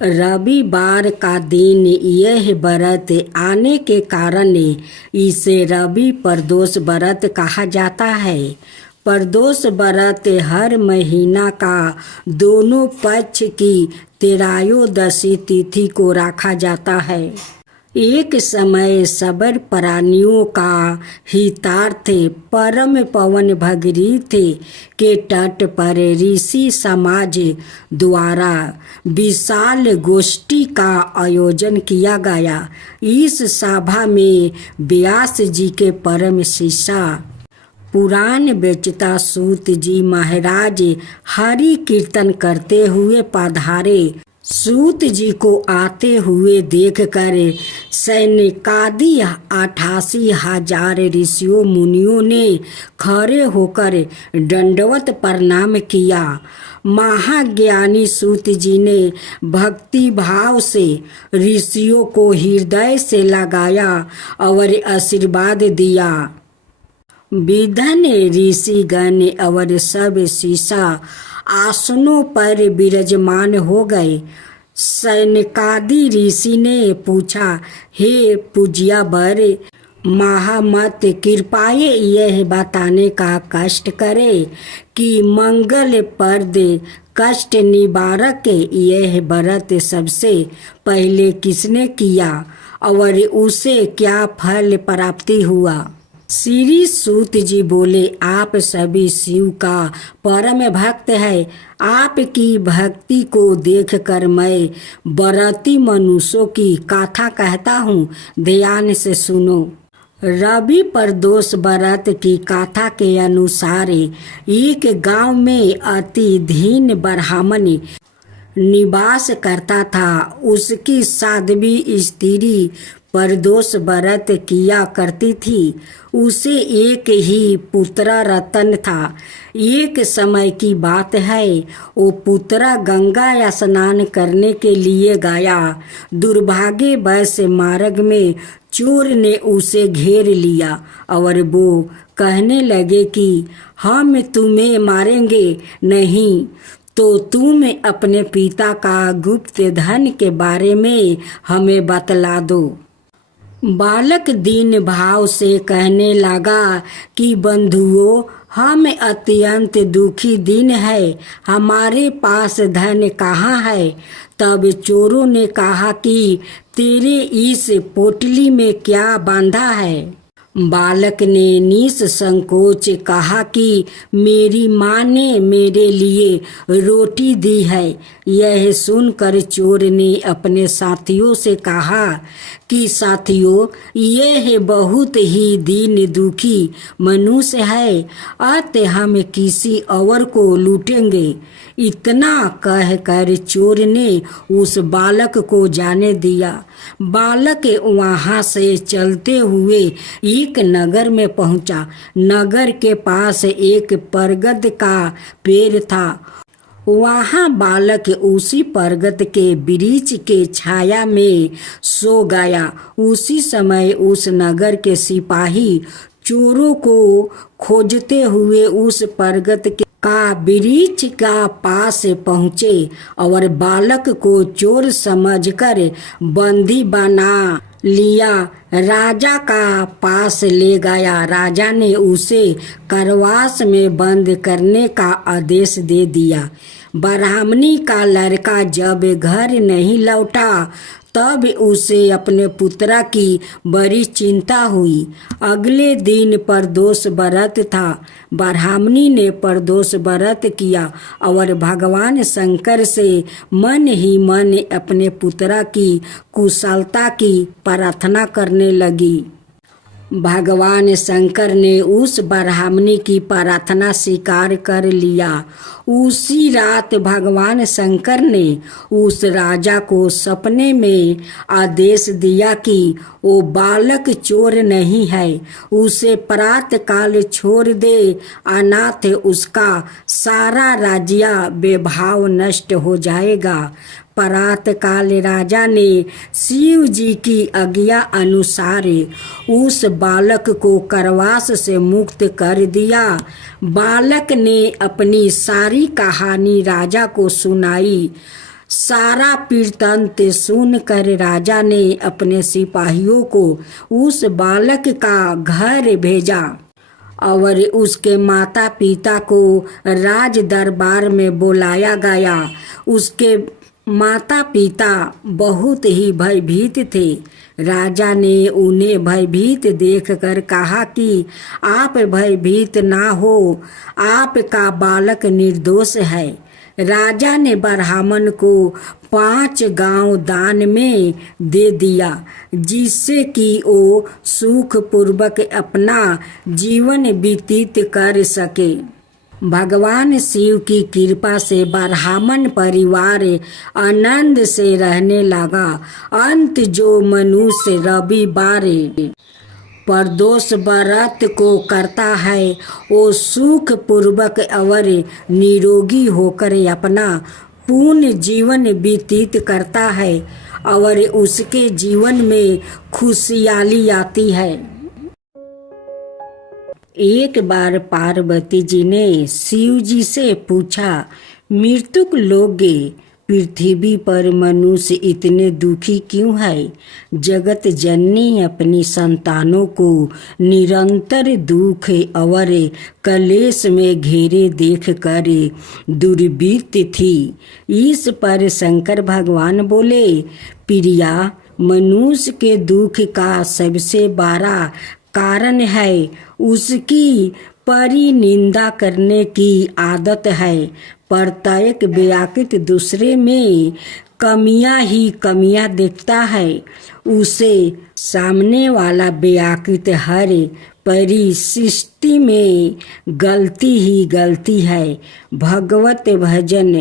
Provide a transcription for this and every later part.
रविवार का दिन यह व्रत आने के कारण इसे रवि प्रदोष व्रत कहा जाता है। प्रदोष व्रत हर महीना का दोनों पक्ष की त्रयोदशी तिथि को रखा जाता है। एक समय सबर प्राणियों का हितार्थ परम पवन भगीरथ के तट पर ऋषि समाज द्वारा विशाल गोष्ठी का आयोजन किया गया। इस सभा में व्यास जी के परम शिष्य पुराण बेचता सूत जी महाराज हरि कीर्तन करते हुए पधारे। सूत जी को आते हुए देखकर सैनिकादि 88,000 ऋषियों मुनियों ने खड़े होकर दंडवत प्रणाम किया। महाज्ञानी सूत जी ने भक्ति भाव से ऋषियों को हृदय से लगाया और आशीर्वाद दिया। विधन ऋषिगण और सब शिष्य आसनों पर विराजमान हो गए। सैनिकादि ऋषि ने पूछा, हे पूज्य वर, महामत कृपाए यह बताने का कष्ट करे कि मंगल प्रद कष्ट निवारक यह व्रत सबसे पहले किसने किया और उसे क्या फल प्राप्ति हुआ। श्री सूत जी बोले, आप सभी शिव का परम भक्त है। आपकी भक्ति को देखकर मैं व्रती मनुष्यों की कथा कहता हूँ, ध्यान से सुनो। रवि प्रदोष व्रत की कथा के अनुसार एक गांव में अति दीन ब्राह्मण निवास करता था। उसकी साध्वी स्त्री प्रदोष व्रत किया करती थी। उसे एक ही पुत्र रतन था। एक समय की बात है, वो पुत्र गंगा स्नान करने के लिए गया। दुर्भाग्यवश मार्ग में चोर ने उसे घेर लिया और वो कहने लगे कि हम तुम्हें मारेंगे नहीं तो तुम अपने पिता का गुप्त धन के बारे में हमें बतला दो। बालक दीन भाव से कहने लगा कि बंधुओं, हम अत्यंत दुखी दिन है, हमारे पास धन कहाँ है। तब चोरों ने कहा कि तेरे इस पोटली में क्या बांधा है। बालक ने निसंकोच कहा कि मेरी माँ ने मेरे लिए रोटी दी है। यह सुनकर चोर ने अपने साथियों से कहा कि साथियों, यह बहुत ही दीन दुखी मनुष्य है, अतः हम किसी और को लूटेंगे। इतना कहकर चोर ने उस बालक को जाने दिया। बालक वहाँ से चलते हुए एक नगर में पहुँचा। नगर के पास एक बरगद का पेड़ था। वहाँ बालक उसी बरगद के वृक्ष के छाया में सो गया। उसी समय उस नगर के सिपाही चोरों को खोजते हुए उस बरगद का वृक्ष का पास पहुँचे और बालक को चोर समझकर बंदी बना लिया। राजा का पास ले गया। राजा ने उसे कारावास में बंद करने का आदेश दे दिया। ब्राह्मणी का लड़का जब घर नहीं लौटा तब उसे अपने पुत्र की बड़ी चिंता हुई। अगले दिन प्रदोष व्रत था। ब्राह्मणी ने प्रदोष व्रत किया और भगवान शंकर से मन ही मन अपने पुत्र की कुशलता की प्रार्थना करने लगी। भगवान शंकर ने उस ब्राह्मणी की प्रार्थना स्वीकार कर लिया। उसी रात भगवान शंकर ने उस राजा को सपने में आदेश दिया कि वो बालक चोर नहीं है, उसे प्रातः काल छोड़ दे, अनाथ उसका सारा राज्य वैभव नष्ट हो जाएगा। प्रातः काल राजा ने शिव जी की आज्ञा अनुसार उस बालक को कारावास से मुक्त कर दिया। बालक ने अपनी सारी कहानी राजा को सुनाई। सारा वृत्तांत सुनकर राजा ने अपने सिपाहियों को उस बालक का घर भेजा और उसके माता पिता को राज दरबार में बुलाया गया। उसके माता पिता बहुत ही भयभीत थे। राजा ने उन्हें भयभीत देखकर कहा कि आप भयभीत ना हो, आपका बालक निर्दोष है। राजा ने ब्राह्मण को 5 गांव दान में दे दिया, जिससे कि वो सुखपूर्वक अपना जीवन व्यतीत कर सके। भगवान शिव की कृपा से ब्राह्मण परिवार आनंद से रहने लगा। अंत जो मनुष्य रविवार प्रदोष व्रत को करता है, वो सुख पूर्वक और निरोगी होकर अपना पूर्ण जीवन व्यतीत करता है और उसके जीवन में खुशहाली आती है। एक बार पार्वती जी ने शिव जी से पूछा, मृतक लोग पृथ्वी पर मनुष्य इतने दुखी क्यों है? जगत जननी अपनी संतानों को निरंतर दुख और कलेश में घेरे देख कर दुर्वृत्त थी। इस पर शंकर भगवान बोले, प्रिया, मनुष्य के दुख का सबसे बड़ा कारण है उसकी परिनिंदा करने की आदत है। प्रत्येक व्यक्ति दूसरे में कमियां ही कमियां देखता है। उसे सामने वाला व्यक्ति हर परिस्थिति में गलती ही गलती है। भगवत भजन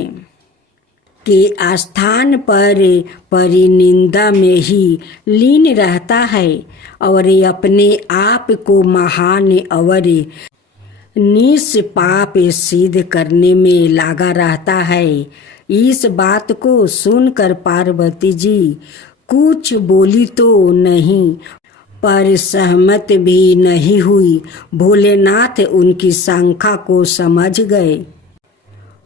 के स्थान पर परिनिंदा में ही लीन रहता है और अपने आप को महान और निष्पाप सिद्ध करने में लगा रहता है। इस बात को सुनकर पार्वती जी कुछ बोली तो नहीं, पर सहमत भी नहीं हुई। भोलेनाथ उनकी शंका को समझ गए।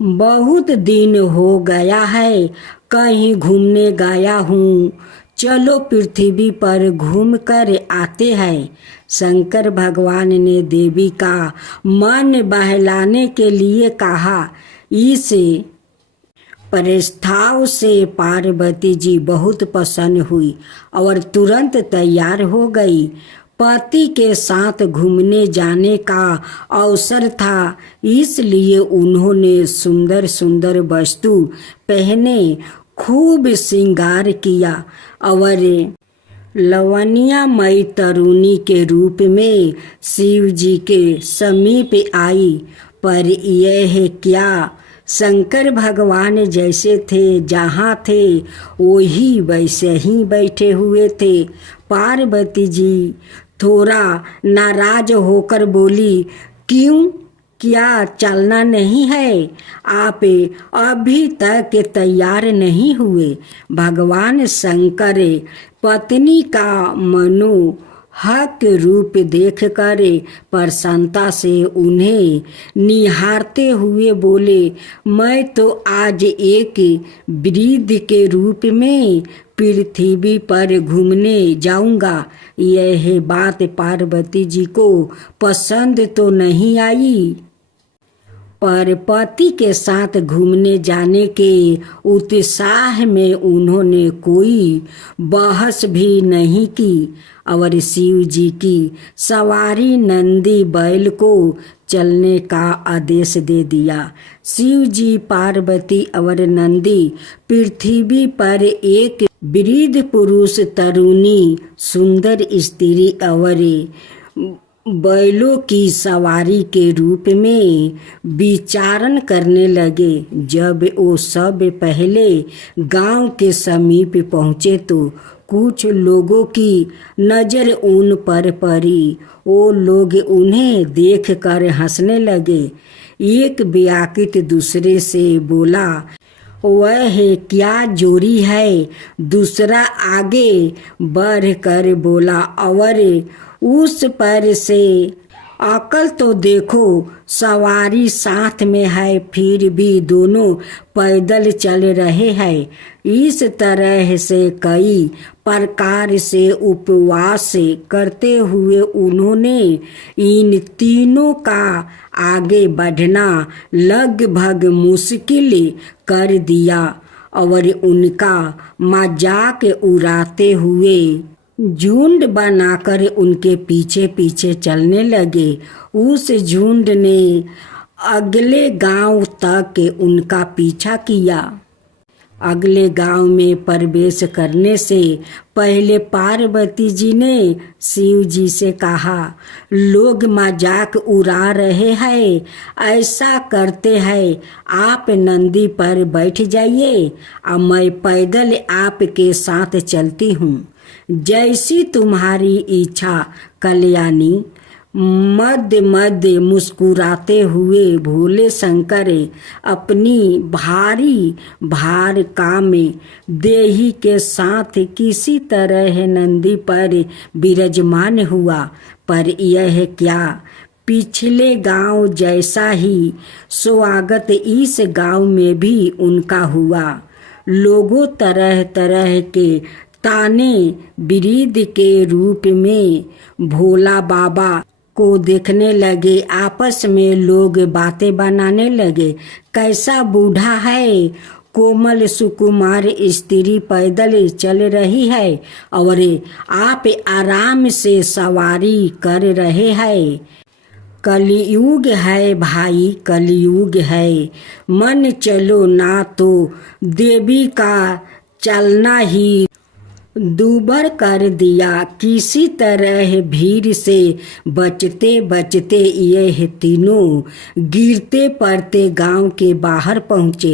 बहुत दिन हो गया है, कहीं घूमने गया हूँ, चलो पृथ्वी पर घूम कर आते हैं। शंकर भगवान ने देवी का मन बहलाने के लिए कहा। इस प्रस्ताव से पार्वती जी बहुत प्रसन्न हुई और तुरंत तैयार हो गई। पति के साथ घूमने जाने का अवसर था, इसलिए उन्होंने सुंदर सुंदर वस्तु पहने, खूब श्रृंगार किया और लवणीयमयी तरुणी के रूप में शिव जी के समीप आई। पर यह क्या, शंकर भगवान जैसे थे, जहाँ थे वही वैसे ही बैठे हुए थे। पार्वती जी थोड़ा नाराज होकर बोली, क्यों, क्या चलना नहीं है? आप अभी तक तैयार नहीं हुए? भगवान शंकर पत्नी का मनोहक रूप देखकर प्रसन्नता से उन्हें निहारते हुए बोले, मैं तो आज एक वृद्ध के रूप में पृथ्वी पर घूमने जाऊंगा। यह बात पार्वती जी को पसंद तो नहीं आई, पर पति के साथ घूमने जाने के उत्साह में उन्होंने कोई बहस भी नहीं की और शिव जी की सवारी नंदी बैल को चलने का आदेश दे दिया। शिव जी, पार्वती और नंदी पृथ्वी पर एक वृद्ध पुरुष, तरुणी, सुंदर स्त्री और बैलों की सवारी के रूप में विचरण करने लगे। जब वो सब पहले गांव के समीप पहुँचे तो कुछ लोगों की नज़र उन पर पड़ी। वो लोग उन्हें देखकर हंसने लगे। एक व्यक्ति दूसरे से बोला, वह क्या जोड़ी है? दूसरा आगे बढ़कर बोला और उस पर से अकल तो देखो, सवारी साथ में है फिर भी दोनों पैदल चल रहे हैं। इस तरह से कई प्रकार से उपवास करते हुए उन्होंने इन तीनों का आगे बढ़ना लगभग मुश्किल कर दिया और उनका मजाक उड़ाते हुए झुंड बनाकर उनके पीछे पीछे चलने लगे। उस झुंड ने अगले गांव तक उनका पीछा किया। अगले गांव में प्रवेश करने से पहले पार्वती जी ने शिव जी से कहा, लोग मजाक उड़ा रहे हैं, ऐसा करते हैं आप नंदी पर बैठ जाइए और मैं पैदल आपके साथ चलती हूँ। जैसी तुम्हारी इच्छा कल्याणी। मध्य मध्य मुस्कुराते हुए भोले शंकर अपनी भारी भार काम देही के साथ किसी तरह नंदी पर विराजमान हुआ। पर यह क्या, पिछले गांव जैसा ही स्वागत इस गांव में भी उनका हुआ। लोगों तरह तरह के ताने बिरीद के रूप में भोला बाबा को देखने लगे। आपस में लोग बातें बनाने लगे, कैसा बूढ़ा है, कोमल सुकुमार स्त्री पैदल चल रही है और आप आराम से सवारी कर रहे हैं। कलयुग है भाई, कलयुग है। मन चलो ना तो देवी का चलना ही दूबर कर दिया। किसी तरह भीड़ से बचते बचते यह तीनों गिरते पड़ते गांव के बाहर पहुँचे।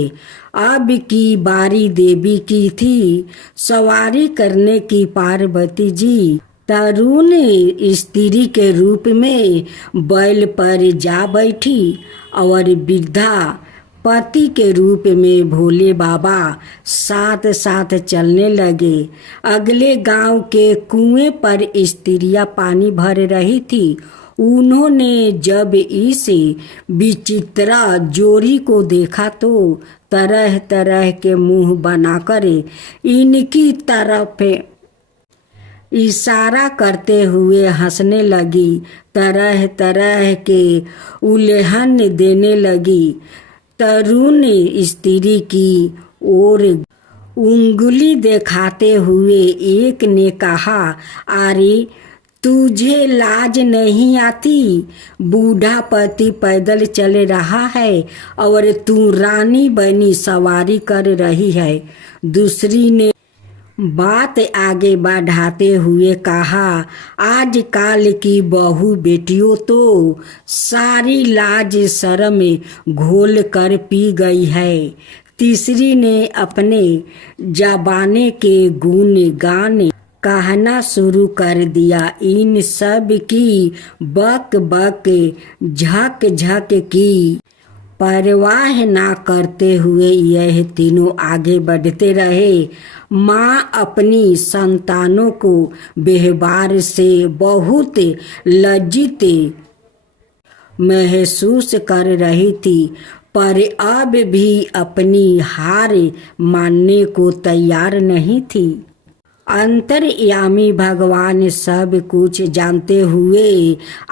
अब की बारी देवी की थी। सवारी करने की पार्वती जी तरुण स्त्री के रूप में बैल पर जा बैठी और वृद्धा पति के रूप में भोले बाबा साथ साथ चलने लगे। अगले गांव के कुएं पर स्त्रियां पानी भर रही थी। उन्होंने जब इस विचित्र जोड़ी को देखा तो तरह तरह के मुंह बनाकर इनकी तरफ इशारा करते हुए हंसने लगी, तरह तरह के उल्लेहन देने लगी। तरुण स्त्री की ओर उंगली दिखाते हुए एक ने कहा, अरे तुझे लाज नहीं आती? बूढ़ा पति पैदल चल रहा है और तू रानी बनी सवारी कर रही है। दूसरी ने बात आगे बढ़ाते हुए कहा, आजकल की बहू बेटियों तो सारी लाज शर्म घोल कर पी गई है। तीसरी ने अपने जबाने के गुण गान कहना शुरू कर दिया। इन सब की बक बक झक झक की परवाह ना करते हुए यह तीनों आगे बढ़ते रहे। माँ अपनी संतानों को व्यवहार से बहुत लज्जित महसूस कर रही थी, पर अब भी अपनी हार मानने को तैयार नहीं थी। अंतर्यामी भगवान सब कुछ जानते हुए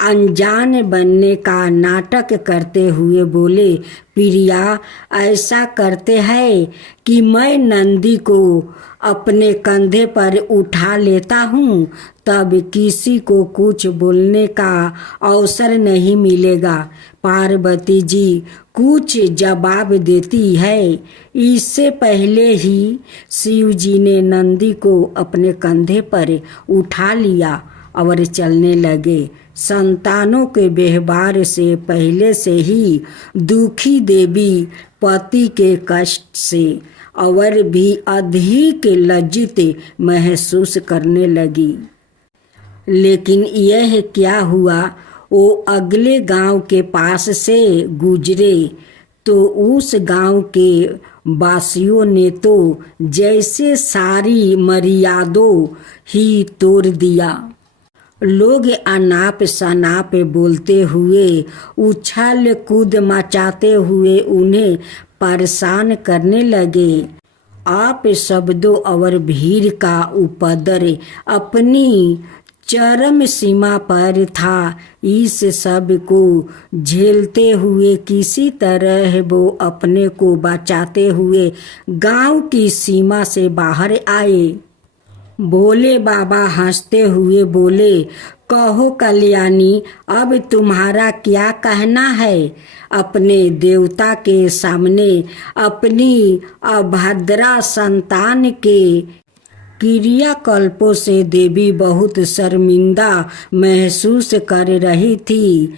अनजान बनने का नाटक करते हुए बोले, प्रिया ऐसा करते हैं कि मैं नंदी को अपने कंधे पर उठा लेता हूँ, तब किसी को कुछ बोलने का अवसर नहीं मिलेगा। पार्वती जी कुछ जवाब देती है। इससे पहले ही शिव जी ने नंदी को अपने कंधे पर उठा लिया और चलने लगे। संतानों के व्यवहार से पहले से ही दुखी देवी पति के कष्ट से और भी अधिक लज्जित महसूस करने लगी। लेकिन यह क्या हुआ, वो अगले गांव के पास से गुजरे तो उस गांव के वासियों ने तो जैसे सारी मर्यादों ही तोड़ दिया। लोग अनाप शनाप बोलते हुए, उछल कूद मचाते हुए उन्हें परेशान करने लगे। आप शब्दों और भीड़ का उपद्रव अपनी चरम सीमा पर था। इस सब को झेलते हुए किसी तरह वो अपने को बचाते हुए गांव की सीमा से बाहर आए। भोले बाबा हंसते हुए बोले, कहो कल्याणी, अब तुम्हारा क्या कहना है? अपने देवता के सामने अपनी अभद्रा संतान के क्रियाकल्पों से देवी बहुत शर्मिंदा महसूस कर रही थी।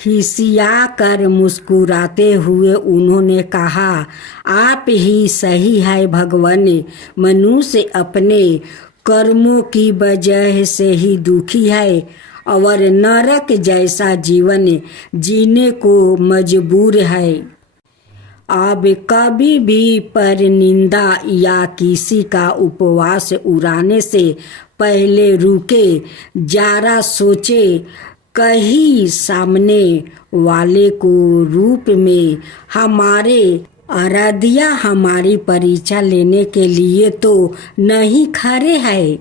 खिसिया कर मुस्कुराते हुए उन्होंने कहा, आप ही सही है भगवान। मनुष्य अपने कर्मों की वजह से ही दुखी है और नरक जैसा जीवन जीने को मजबूर है। अब कभी भी परनिंदा या किसी का उपवास उड़ाने से पहले रुके, जरा सोचे। कहीं सामने वाले को रूप में हमारे आराध्या हमारी परीक्षा लेने के लिए तो नहीं खड़े हैं।